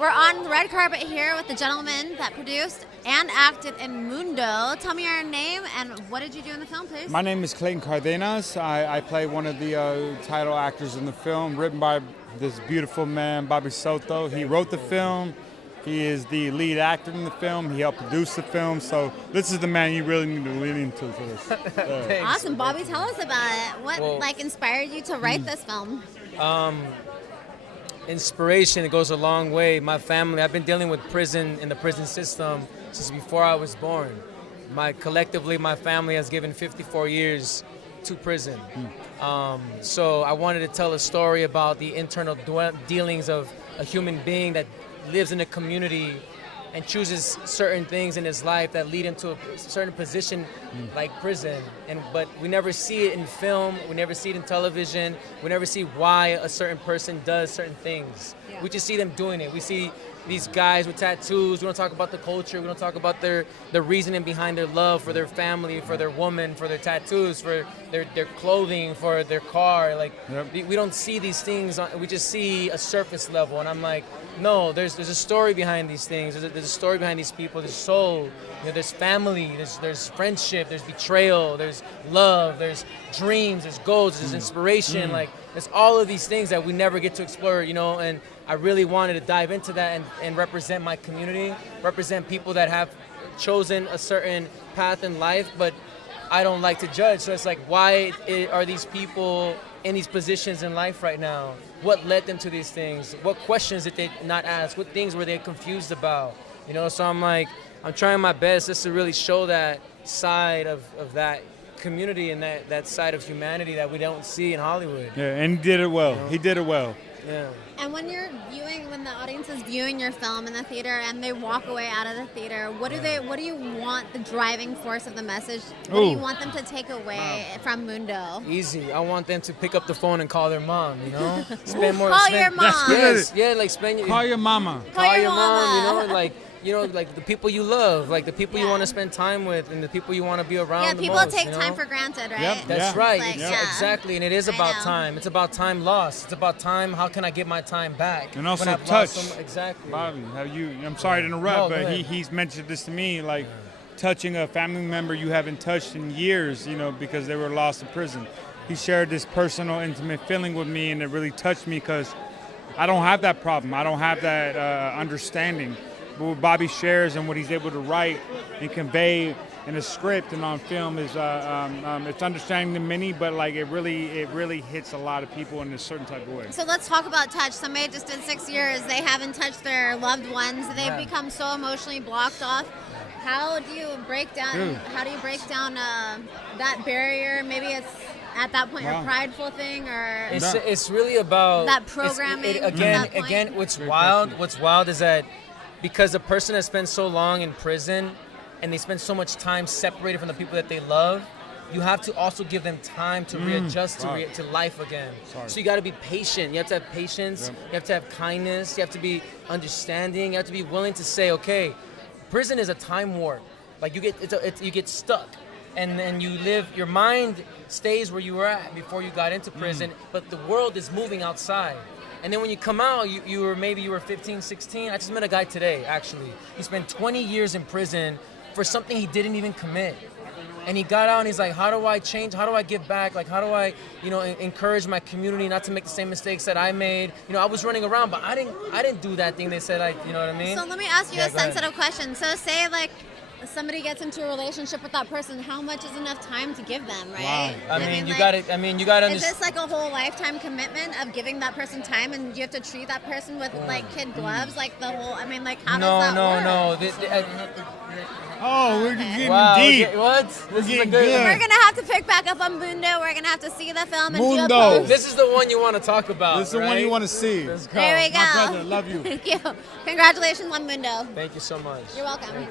We're on the red carpet here with the gentleman that produced and acted in MUNDO. Tell me your name and what did you do in the film, please? My name is Clayton Cardenas. I play one of the title actors in the film, written by this beautiful man, Bobby Soto. He wrote the film. He is the lead actor in the film. He helped produce the film. So this is the man you really need to lean into for this. Awesome. Bobby, tell us about it. What inspired you to write this film? Inspiration, it goes a long way. My family, I've been dealing with prison and the prison system since before I was born. Collectively, my family has given 54 years to prison. So I wanted to tell a story about the internal dealings of a human being that lives in a community and chooses certain things in his life that lead him to a certain position like prison. But we never see it in film, we never see it in television, we never see why a certain person does certain things. Yeah. We just see them doing it. We see these guys with tattoos. We don't talk about the culture, we don't talk about the reasoning behind their love for their family, for their woman, for their tattoos, for their clothing, for their car. We don't see these things, we just see a surface level. And I'm like, no, there's a story behind these things. There's a story behind these people. There's soul. There's family. There's friendship. There's betrayal. There's love. There's dreams. There's goals. There's inspiration. There's all of these things that we never get to explore. And I really wanted to dive into that and represent my community, represent people that have chosen a certain path in life, but I don't like to judge. So it's like, why are these people in these positions in life right now? What led them to these things? What questions did they not ask? What things were they confused about? So I'm trying my best just to really show that side of that community and that side of humanity that we don't see in Hollywood. Yeah, and he did it well. He did it well. Yeah. And when the audience is viewing your film in the theater and they walk away out of the theater, what do you want the driving force of the message? What do you want them to take away from MUNDO? Easy. I want them to pick up the phone and call their mom, Spend more Call your mom. Yes, yeah, Call your mama. Call your mama. Like the people you love, like the people you want to spend time with, and the people you want to be around. Yeah, the people most, take time for granted, right? Yep. That's right. Exactly, and it is about time. It's about time lost. It's about time. How can I get my time back? And also touch. Exactly. Bobby, I'm sorry to interrupt, but he's mentioned this to me, like touching a family member you haven't touched in years, because they were lost in prison. He shared this personal, intimate feeling with me, and it really touched me because I don't have that problem. I don't have that understanding. But what Bobby shares and what he's able to write and convey in a script and on film is it's understanding to many, but it really hits a lot of people in a certain type of way. So let's talk about touch. Somebody just did 6 years. They haven't touched their loved ones. They've become so emotionally blocked off. How do you break down? How do you break down that barrier? Maybe it's at that point your prideful thing, or it's really about that programming. Again, what's wild is that because a person has spent so long in prison and they spend so much time separated from the people that they love, you have to also give them time to readjust to life again. So you got to be patient. You have to have patience. You have to have kindness. You have to be understanding. You have to be willing to say, okay, prison is a time warp. Like you get stuck, and then you live. Your mind stays where you were at before you got into prison, but the world is moving outside. And then when you come out, you were 15, 16. I just met a guy today, actually. He spent 20 years in prison for something he didn't even commit. And he got out and he's like, how do I change? How do I give back? How do I, encourage my community not to make the same mistakes that I made? I was running around, but I didn't do that thing they said you know what I mean? So let me ask you a sensitive question. So say somebody gets into a relationship with that person, how much is enough time to give them, right? Wow. You got to understand. Is this like a whole lifetime commitment of giving that person time, and you have to treat that person with kid gloves, how does that work? Oh, we're getting deep. We're getting good. We're gonna have to pick back up on MUNDO. We're gonna have to see the film and do a MUNDO. post. This is the one you want to talk about. This is the one you want to see. Let's go. There we go. My brother, love you. Thank you. Congratulations on MUNDO. Thank you so much. You're welcome.